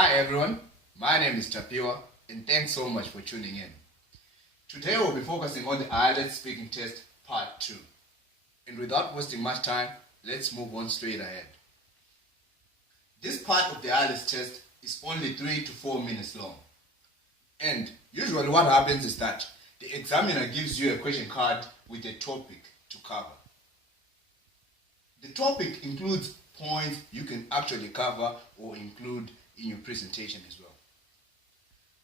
Hi everyone, my name is Tapiwa and thanks so much for tuning in. Today we'll be focusing on the IELTS speaking test part 2. And without wasting much time, let's move on straight ahead. This part of the IELTS test is only 3 to 4 minutes long. And usually what happens is that the examiner gives you a question card with a topic to cover. The topic includes points you can actually cover or include in your presentation as well.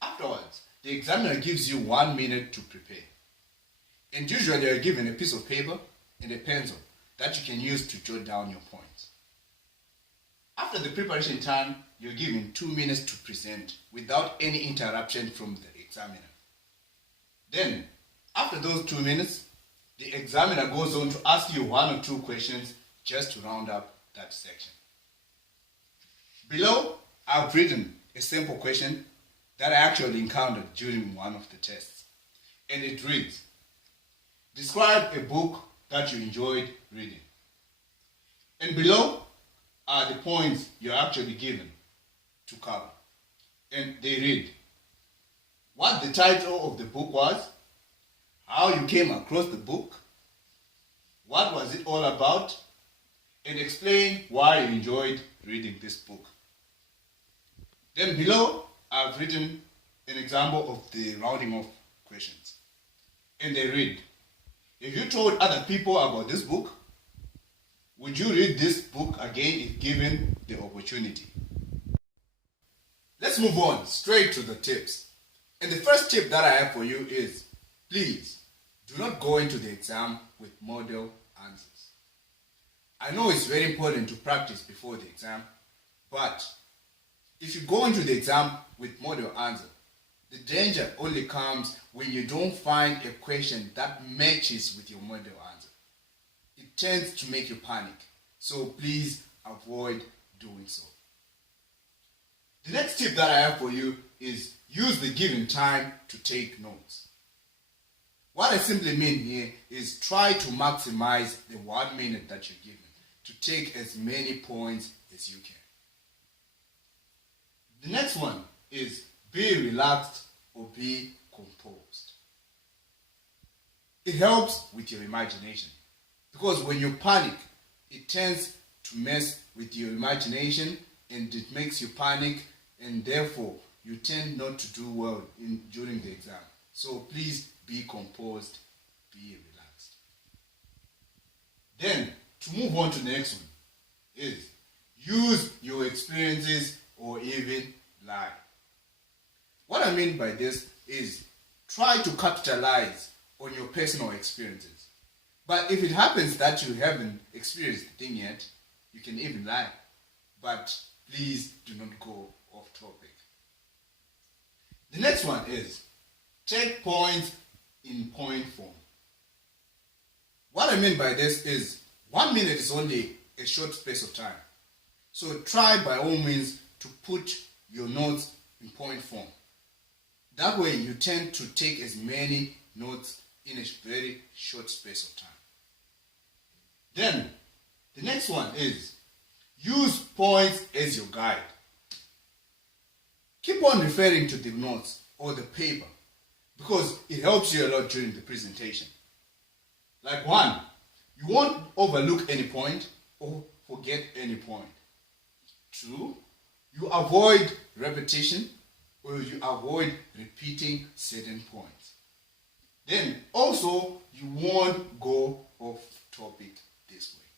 Afterwards, the examiner gives you 1 minute to prepare. And usually you're given a piece of paper and a pencil that you can use to jot down your points. After the preparation time, you're given 2 minutes to present without any interruption from the examiner. Then, after those 2 minutes, the examiner goes on to ask you 1 or 2 questions just to round up that section. Below, I've written a simple question that I actually encountered during one of the tests. And it reads, describe a book that you enjoyed reading. And below are the points you're actually given to cover. And they read, what the title of the book was, how you came across the book, what was it all about, and explain why you enjoyed reading this book. Then below, I've written an example of the rounding off questions. And they read, if you told other people about this book, would you read this book again if given the opportunity? Let's move on straight to the tips. And the first tip that I have for you is, please do not go into the exam with model answers. I know it's very important to practice before the exam, but if you go into the exam with model answer, the danger only comes when you don't find a question that matches with your model answer. It tends to make you panic, so please avoid doing so. The next tip that I have for you is use the given time to take notes. What I simply mean here is try to maximize the 1 minute that you're given to take as many points as you can. The next one is be relaxed or be composed. It helps with your imagination because when you panic, it tends to mess with your imagination and it makes you panic and therefore you tend not to do well during the exam. So please be composed, be relaxed. Then, to move on to the next one is use your experiences or even lie. What I mean by this is try to capitalize on your personal experiences. But if it happens that you haven't experienced the thing yet, you can even lie. But please do not go off topic. The next one is take points in point form. What I mean by this is 1 minute is only a short space of time. So try by all means to put your notes in point form. That way you tend to take as many notes in a very short space of time. Then the next one is use points as your guide. Keep on referring to the notes or the paper because it helps you a lot during the presentation. Like 1, you won't overlook any point or forget any point. 2, you avoid repetition or you avoid repeating certain points. Then also you won't go off topic this way.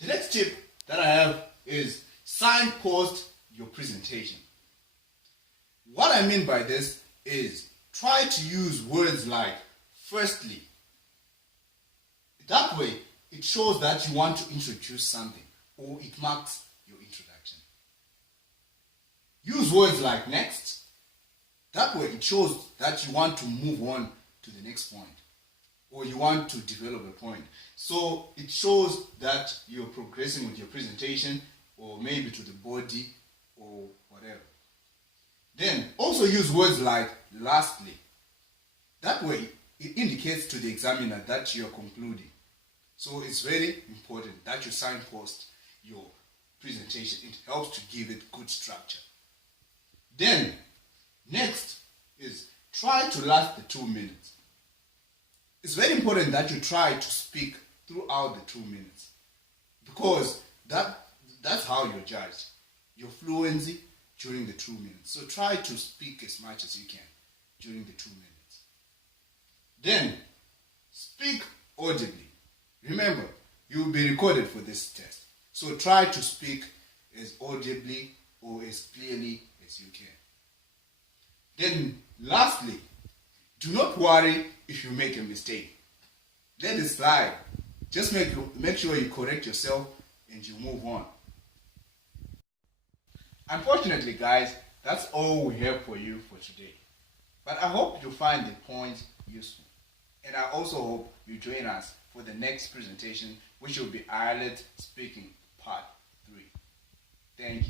The next tip that I have is signpost your presentation. What I mean by this is try to use words like firstly. That way it shows that you want to introduce something or it marks your introduction. Use words like next. That way it shows that you want to move on to the next point or you want to develop a point. So it shows that you're progressing with your presentation or maybe to the body or whatever. Then also use words like lastly. That way it indicates to the examiner that you are concluding. So it's very important that you signpost your presentation. It helps to give it good structure. Then, next is try to last the 2 minutes. It's very important that you try to speak throughout the 2 minutes because that's how you're judged. Your fluency during the 2 minutes. So try to speak as much as you can during the 2 minutes. Then, speak audibly. Remember, you will be recorded for this test. So try to speak as audibly or as clearly as you can. Then, lastly, do not worry if you make a mistake. Let it slide. Just make sure you correct yourself and you move on. Unfortunately, guys, that's all we have for you for today. But I hope you find the points useful. And I also hope you join us for the next presentation, which will be IELTS Speaking Part 3. Thank you.